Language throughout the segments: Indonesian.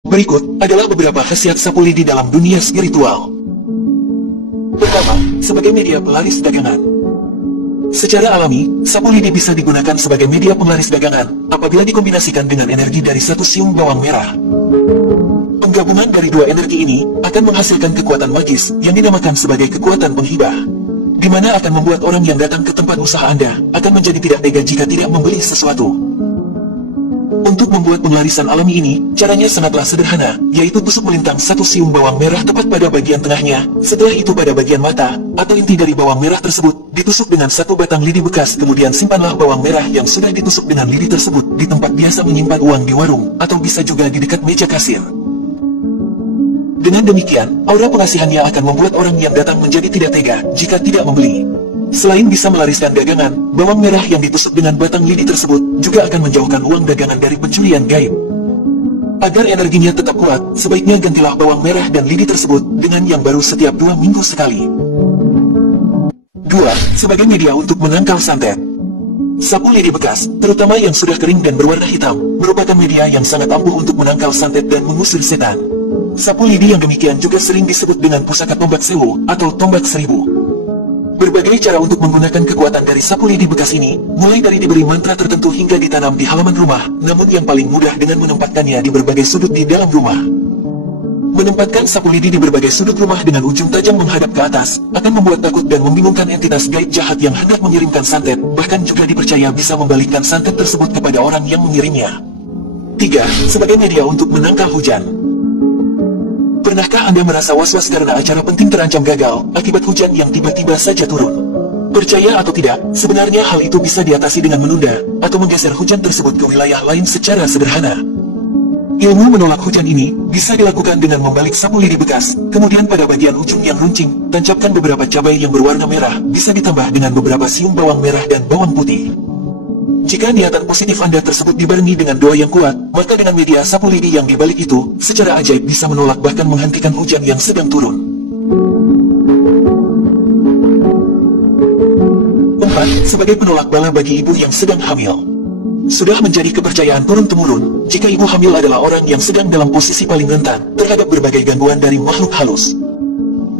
Berikut adalah beberapa khasiat sapu lidi dalam dunia spiritual. Pertama, sebagai media pelaris dagangan. Secara alami, sapu lidi bisa digunakan sebagai media pelaris dagangan apabila dikombinasikan dengan energi dari satu siung bawang merah. Penggabungan dari dua energi ini akan menghasilkan kekuatan magis yang dinamakan sebagai kekuatan penghibah, di mana akan membuat orang yang datang ke tempat usaha Anda akan menjadi tidak tega jika tidak membeli sesuatu. Untuk membuat penglarisan alami ini, caranya sangatlah sederhana, yaitu tusuk melintang satu siung bawang merah tepat pada bagian tengahnya. Setelah itu pada bagian mata, atau inti dari bawang merah tersebut, ditusuk dengan satu batang lidi bekas. Kemudian simpanlah bawang merah yang sudah ditusuk dengan lidi tersebut di tempat biasa menyimpan uang di warung, atau bisa juga di dekat meja kasir. Dengan demikian, aura pengasihannya akan membuat orang yang datang menjadi tidak tega jika tidak membeli. Selain bisa melariskan dagangan, bawang merah yang ditusuk dengan batang lidi tersebut juga akan menjauhkan uang dagangan dari pencurian gaib. Agar energinya tetap kuat, sebaiknya gantilah bawang merah dan lidi tersebut dengan yang baru setiap 2 minggu sekali. 2. Sebagai media untuk menangkal santet. Sapu lidi bekas, terutama yang sudah kering dan berwarna hitam, merupakan media yang sangat ampuh untuk menangkal santet dan mengusir setan. Sapu lidi yang demikian juga sering disebut dengan pusaka tombak sewu atau tombak seribu. Berbagai cara untuk menggunakan kekuatan dari sapu lidi bekas ini, mulai dari diberi mantra tertentu hingga ditanam di halaman rumah, namun yang paling mudah dengan menempatkannya di berbagai sudut di dalam rumah. Menempatkan sapu lidi di berbagai sudut rumah dengan ujung tajam menghadap ke atas, akan membuat takut dan membingungkan entitas gaib jahat yang hendak mengirimkan santet, bahkan juga dipercaya bisa membalikkan santet tersebut kepada orang yang mengirimnya. 3. Sebagai media untuk menangkal hujan. Pernahkah Anda merasa was-was karena acara penting terancam gagal akibat hujan yang tiba-tiba saja turun? Percaya atau tidak, sebenarnya hal itu bisa diatasi dengan menunda atau menggeser hujan tersebut ke wilayah lain secara sederhana. Ilmu menolak hujan ini bisa dilakukan dengan membalik sapu lidi bekas, kemudian pada bagian ujung yang runcing, tancapkan beberapa cabai yang berwarna merah, bisa ditambah dengan beberapa siung bawang merah dan bawang putih. Jika niatan positif Anda tersebut dibarengi dengan doa yang kuat, maka dengan media sapu lidi yang dibalik itu, secara ajaib bisa menolak bahkan menghentikan hujan yang sedang turun. 4. Sebagai penolak bala bagi ibu yang sedang hamil. Sudah menjadi kepercayaan turun-temurun, jika ibu hamil adalah orang yang sedang dalam posisi paling rentan terhadap berbagai gangguan dari makhluk halus.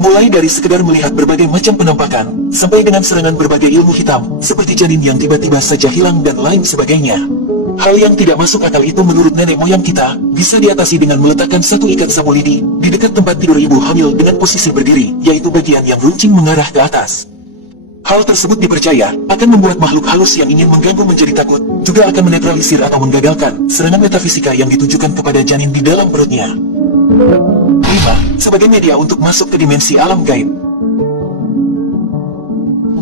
Mulai dari sekedar melihat berbagai macam penampakan, sampai dengan serangan berbagai ilmu hitam, seperti janin yang tiba-tiba saja hilang dan lain sebagainya. Hal yang tidak masuk akal itu menurut nenek moyang kita, bisa diatasi dengan meletakkan satu ikat sapu lidi di dekat tempat tidur ibu hamil dengan posisi berdiri, yaitu bagian yang runcing mengarah ke atas. Hal tersebut dipercaya akan membuat makhluk halus yang ingin mengganggu menjadi takut, juga akan menetralisir atau menggagalkan serangan metafisika yang ditujukan kepada janin di dalam perutnya. 5. Sebagai media untuk masuk ke dimensi alam gaib.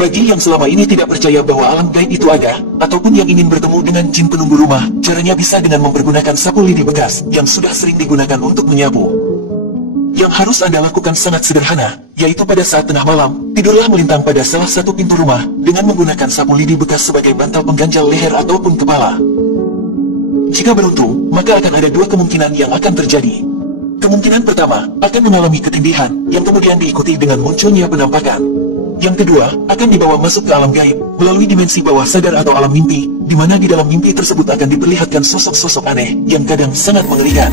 Bagi yang selama ini tidak percaya bahwa alam gaib itu ada, ataupun yang ingin bertemu dengan jin penunggu rumah, caranya bisa dengan mempergunakan sapu lidi bekas yang sudah sering digunakan untuk menyapu. Yang harus Anda lakukan sangat sederhana, yaitu pada saat tengah malam, tidurlah melintang pada salah satu pintu rumah dengan menggunakan sapu lidi bekas sebagai bantal pengganjal leher ataupun kepala. Jika beruntung, maka akan ada 2 kemungkinan yang akan terjadi. Kemungkinan pertama, akan mengalami ketindihan, yang kemudian diikuti dengan munculnya penampakan. Yang kedua, akan dibawa masuk ke alam gaib, melalui dimensi bawah sadar atau alam mimpi, di mana di dalam mimpi tersebut akan diperlihatkan sosok-sosok aneh, yang kadang sangat mengerikan.